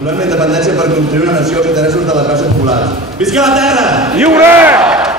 Volem la independència per construir una nació als interessos de les classes populars. Visca la terra! Lliure!